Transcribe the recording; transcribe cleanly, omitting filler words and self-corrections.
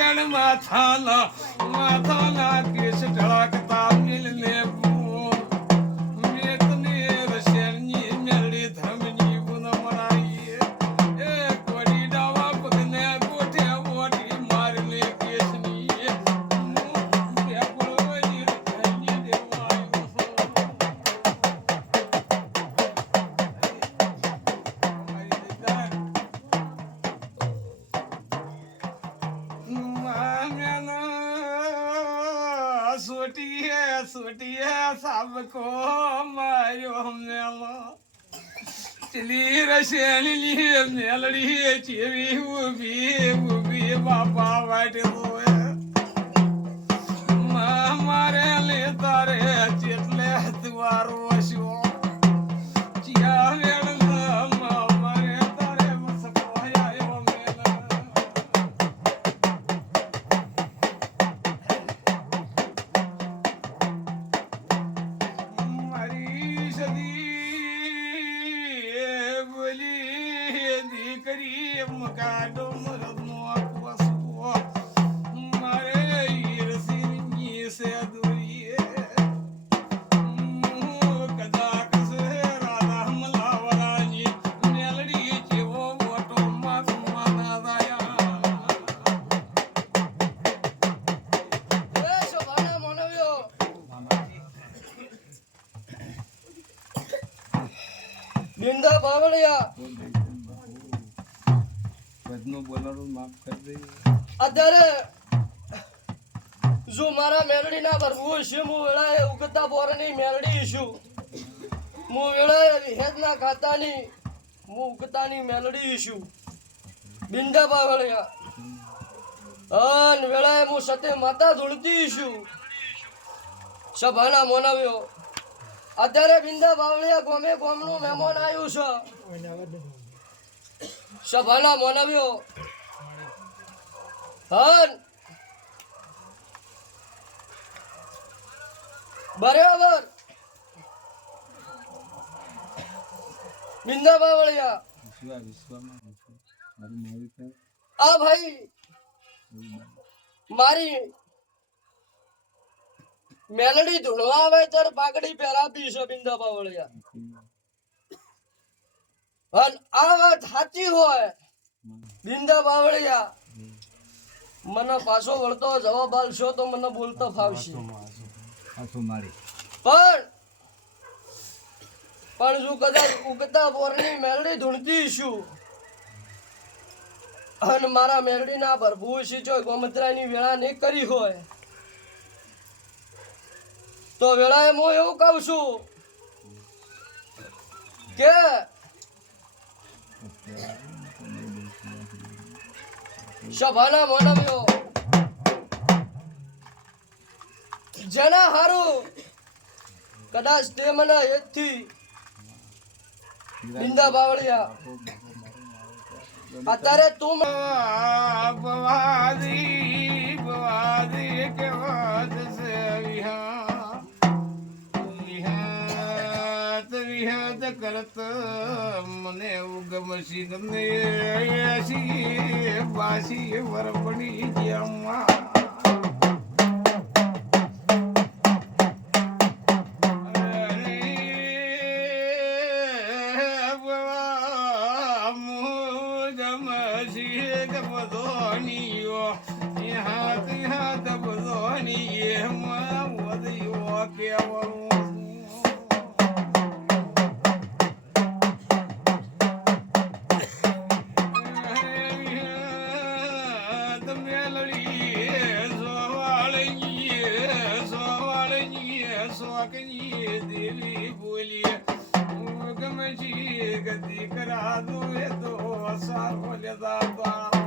શણ માથાના કેસ ઢળકતા મિલને મેતને રશેરની મેળી ધમની ગુણ મરાઈ એ કોડી ડાવા પગને ગોઠે ઓટી મારને કેસની सोटिए सबको मारो मेला चली रशेली मेलड़ी चेवी उबी बापा बैठे हुए मारे ले तारे चेतले द्वारो शो चिया बिंदा बावलिया बदनो बोलारो माफ कर दे अदरे जो मारा मेलडी ना भरवू છે મુ વેળાએ ઉગતા બોરની મેલડી છું મુ વેળાએ વિહેદના ખાતાની મુ ઉગતાની મેલડી છું બિંદા બાવળિયા અન વેળાએ મુ સતે માતા ધૂળતી છું સભાના મોનવ્યો અત્યારે બિંદા બાવળિયા ગોમે ગોમનું મહેમાન આવ્યું છે સભાના મોનવ્યો હન બરાબર બિંદા બાવળિયા આ ભાઈ મારી મેલડી ધૂળવા આવે ત્યારે પાઘડી પહેરાવી છે બિંદા બાવળિયા અને આ વાત સાચી હોય બિંદા બાવળિયા મને પાછો વળતો જવાબ આલશો તો મને બોલતો ફાવશે પણ જો કદાચ ઉગતા બોરની મેલડી ધૂણતી છું અને મારા મેલડી ના ભરભૂ સિંચો ગોમત્રાની વેળા નહીં કરી હોય તો વેળાએ હું એવું કહું છું કે સભાના માનવ્યો જેના હારું કદાચ તે મને એકથી બિંદા બાવળિયા અત્યારે તું બવાદી બવાદી કે વાત સે વિહાત કરત મને ઉગમસી ગમે એસી બાસી વરપડી જમવા देवी बोलिए गमजी गति करा दो ये तो सारो ले दाता